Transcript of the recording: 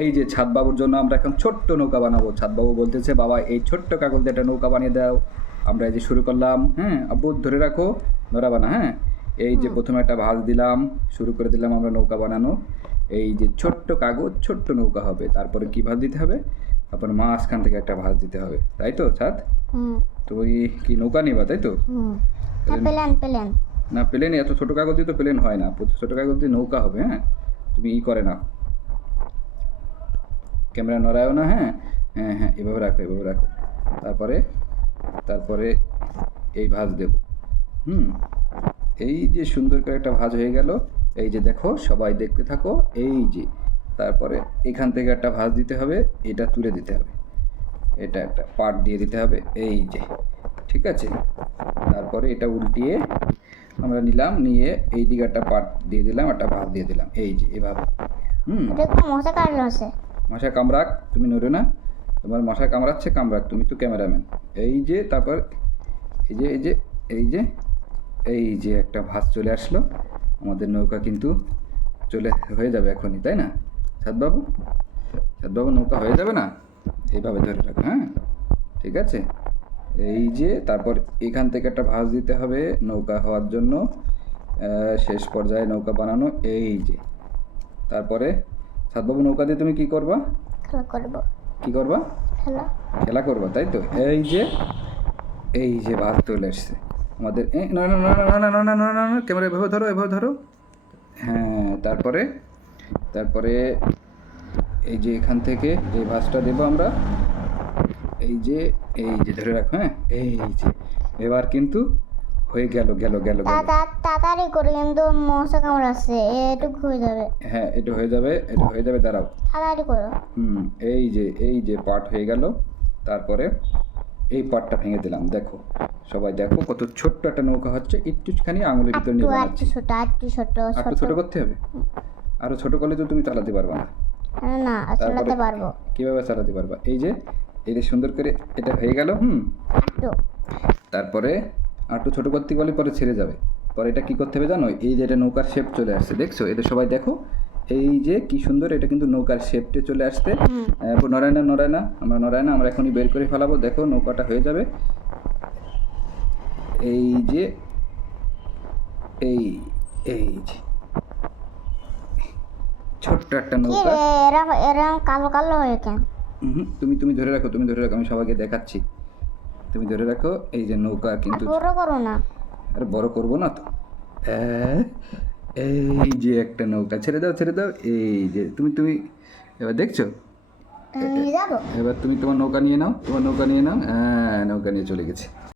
এই যে ছাদবাবুর জন্য আমরা এখন ছোট্ট নৌকা বানাবো। ছাদবাবু বলতেছে বাবা এই ছোট্ট কাগজ দিয়ে একটা নৌকা বানিয়ে দাও। আমরা এই যে শুরু করলাম হ্যাঁ আব্বু ধরে রাখো নড়াবা না হ্যাঁ? এই যে প্রথমে একটা ভাঁজ দিলাম শুরু করে দিলাম আমরা নৌকা বানানো। এই যে ছোট্ট কাগজ ছোট্ট নৌকা হবে। তারপরে কি ভাঁজ দিতে হবে? তারপরে মাঝখান থেকে একটা ভাঁজ দিতে হবে। তাই তো ছাদ? তুই কি নৌকা নিবা তাই তো? না প্লেন এত ছোটো কাগজ দিয়ে তো প্লেন হয় না। ছোটো কাগজ দিয়ে নৌকা হবে হ্যাঁ? তুমি ই করে না ক্যামেরা নড়ায়ও না হ্যাঁ? হ্যাঁ হ্যাঁ এভাবে রাখো এভাবে রাখো। তারপরে তারপরে এই ভাঁজ দেব। হুম? এই যে সুন্দর করে একটা ভাঁজ হয়ে গেল, এই যে দেখো, সবাই দেখতে থাকো, এই যে। তারপরে এখান থেকে একটা ভাঁজ দিতে হবে, এটা তুলে দিতে হবে। এটা একটা পাট দিয়ে দিতে হবে, এই যে। ঠিক আছে? তারপরে এটা উল্টিয়ে আমরা নিলাম, নিয়ে এই দিকে একটা পাট দিয়ে দিলাম, একটা ভাত দিয়ে দিলাম, এই যে, এভাবে। হুম? মশা কাটলো মশা কামড়াক তুমি নড়ে না। তোমার মশা কামড়াচ্ছে, কামড়াক, তুমি তো ক্যামেরাম্যান। এই যে, তারপর এই যে এই যে এই যে এই যে একটা ভাত চলে আসলো। আমাদের নৌকা কিন্তু চলে হয়ে যাবে এখনই, তাই না? সাদবাবু সাদবাবু নৌকা হয়ে যাবে না? এইভাবে ধরে রাখো হ্যাঁ? ঠিক আছে? এই যে, তারপর এখান থেকে একটা ভাঁজ দিতে হবে নৌকা হওয়ার জন্য। শেষ পর্যায়ে নৌকা বানানো, এই যে। তারপরে সাদবাবু নৌকা দিয়ে তুমি কি করবা খেলা করব কি করবা খেলা খেলা করবা তাই তো এই যে এই যে ভাত চলে এসছে আমাদের না না না না না না না না না না ক্যামেরা এভাবে ধরো এভাবে ধরো হ্যাঁ তারপরে তারপরে এই যে এখান থেকে এই ভাঁজটা দেবো আমরা এই যে এই যে ধরে রাখো হ্যাঁ এই যে এবার কিন্তু হয়ে গেল গেল গেল তাড়াতাড়ি করে কিন্তু মশা কামড়াচ্ছে এটুকু হয়ে যাবে। হ্যাঁ এটা হয়ে যাবে এটা হয়ে যাবে দাঁড়াও। তাড়াতাড়ি করো। হুম এই যে এই যে পাট হয়ে গেল তারপরে এই পাটটা ভেঙে দিলাম দেখো। সবাই দেখো কত ছোট্ট একটা নৌকা হচ্ছে একটুখানি আঙুলের ভিতর নিয়ে বানাচ্ছি। ছোট একটু ছোট। ছোট করতে হবে? আরও ছোট করলে তো তুমি চালাতে পারবা না। না, না চালাতে পারব। কীভাবে চালাতে পারবা? এই যে এই যে সুন্দর করে এটা হয়ে গেল হুম। তারপরে আর একটু ছোটো করতে গেলে পরে ছেড়ে যাবে। পরে এটা কি করতে হবে জানো? এই যে এটা নৌকার শেপ চলে আসছে দেখছ? এটা সবাই দেখো। এই যে কি সুন্দর এটা কিন্তু নৌকার শেপটে চলে আসছে। হুম। এরপর নড়ায় না আমরা নড়ায় না আমরা এখনই বের করে ফেলাবো। দেখো নৌকাটা হয়ে যাবে। এই যে এই এই যে। ছোট্ট একটা নৌকা। এরকম কালো কালো হয়ে কেন? তুমি তুমি ধরে রাখো তুমি ধরে রাখো আমি সবাইকে দেখাচ্ছি। তুমি ধরে রাখো এই যে নৌকা কিন্তু বড় করো না। আরে বড় করব না তো। আহ, এই যে একটা নৌকা ছেড়ে দাও ছেড়ে দাও এই যে তুমি তুমি এবার দেখছ? এবার তুমি তোমার নৌকা নিয়ে নাও তোমার নৌকা নিয়ে নাও হ্যাঁ নৌকা নিয়ে চলে গেছে।